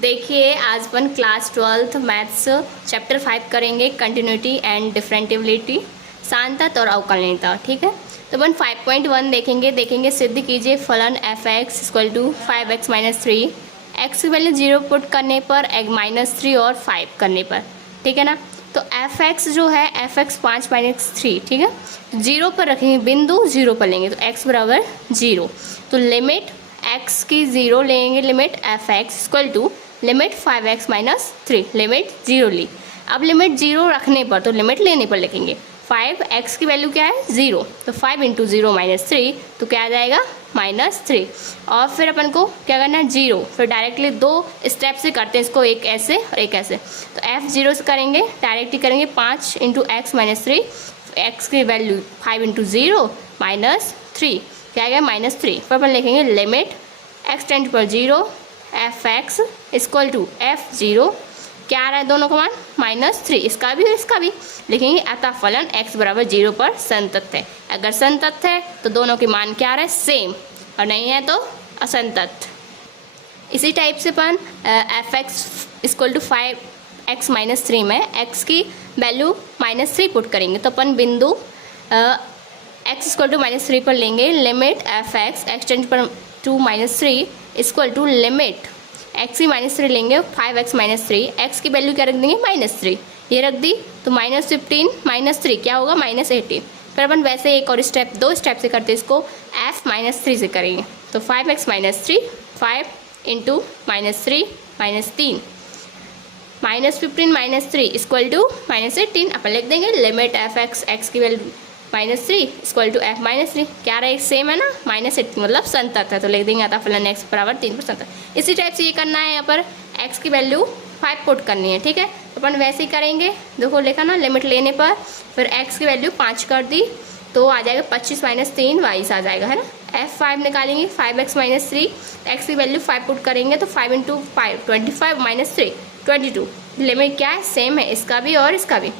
देखिए आज अपन class 12th maths chapter 5 करेंगे कंटिन्यूटी एंड डिफरेंटिबिलिटी, सांतत और अवकलनीयता। ठीक है, तो अपन 5.1 देखेंगे सिद्ध कीजिए फलन f x equal to 5x minus 3, x की वैल्यू 0 पुट करने पर -3 और 5 करने पर। ठीक है ना, तो एफ एक्स जो है एफ एक्स 5 माइनस 3, ठीक है, 0 पर रखेंगे, बिंदु 0 पर लेंगे तो x बराबर 0, तो लिमिट x की 0 लेंगे, limit f x equal to limit 5x minus 3, limit 0 ली। अब लिमिट 0 रखने पर तो लिमिट लेने पर लिखेंगे 5x की वैल्यू क्या है 0, तो 5 इंटू 0 माइनस 3, तो क्या आ जाएगा -3। और फिर अपन को क्या करना है 0, फिर डायरेक्टली 2 स्टेप से करते हैं इसको, एक ऐसे और एक ऐसे। तो f0 से करेंगे, डायरेक्टली करेंगे 5 इंटू एक्स माइनस 3, एक्स की वैल्यू 5 इंटू 0 माइनस 3, क्या आ गया -3। फिर अपन लिखेंगे लिमिट x टेंड पर 0 F x equal to f0, क्या आ रहा है दोनों का मान -3, इसका भी और इसका भी लिखेंगे। अतः फलन x बराबर 0 पर संतत है। अगर संतत है तो दोनों के मान क्या आ रहा है सेम, और नहीं है तो असंतत। इसी टाइप से अपन F x equal to 5x minus 3 में x की वैल्यू -3 पुट करेंगे, तो अपन बिंदु x इक्वल टू -3 पर लेंगे, लिमिट एफ एक्स टेंड पर 2 -3 इक्वल टू लिमिट एक्स की -3 लेंगे 5x माइनस 3, एक्स की वैल्यू क्या रख देंगे -3, ये रख दी, तो -15 माइनस 3 क्या होगा -18। फिर अपन वैसे एक और स्टेप, 2 स्टेप से करते इसको, f-3 से करेंगे, तो 5x minus 3, 5 into -3 -3 -15 -3 equal to -18। अपन लिख देंगे लिमिट एफ एक्स की वैल्यू -3 इक्वल टू f-3, क्या रहे सेम है ना, -18 मतलब संतत है, तो लिख देंगे आता फलन x बराबर 3 पर संतत। इसी टाइप से ये करना है, यहाँ पर x की वैल्यू 5 पुट करनी है। ठीक है, तो अपन वैसे ही करेंगे, देखो लिखा ना, लिमिट लेने पर फिर x की वैल्यू 5 कर दी, तो आ जाएगा 25 माइनस 3 22 आ जाएगा, है ना। f5 निकालेंगे 5x माइनस 3, x की वैल्यू 5 पुट करेंगे तो 5 इंटू 5 25 माइनस 3 22, लिमिट क्या है सेम है, इसका भी और इसका भी,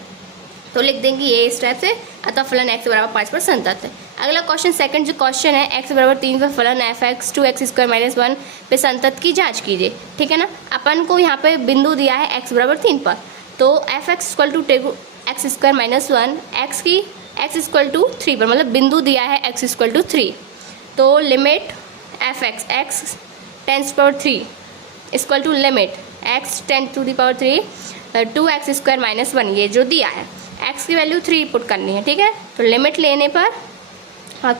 तो लिख देंगे ये स्टेप से। अतः फलन x बराबर 5 पर संतत है। अगला क्वेश्चन, सेकंड जो क्वेश्चन है, x बराबर 3 पर फलन f x 2x square minus 1 पे संतत की जांच कीजिए। ठीक है ना, अपन को यहाँ पे बिंदु दिया है x बराबर 3 पर, तो f x equal to x square minus 1, x की x इक्वल टू 3 पर, मतलब बिंदु दिया है x इक्वल टू 3, तो limit f x x tends power 3 equal to limit x tends to the power 3 2x square minus 1, ये जो दिया है x की वैल्यू 3 पुट करनी है। ठीक है, तो लिमिट लेने पर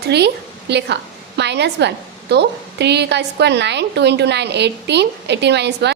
3 लिखा -1, तो 3 का स्क्वायर 9, 2 इंटू 9 18, 18 माइनस 1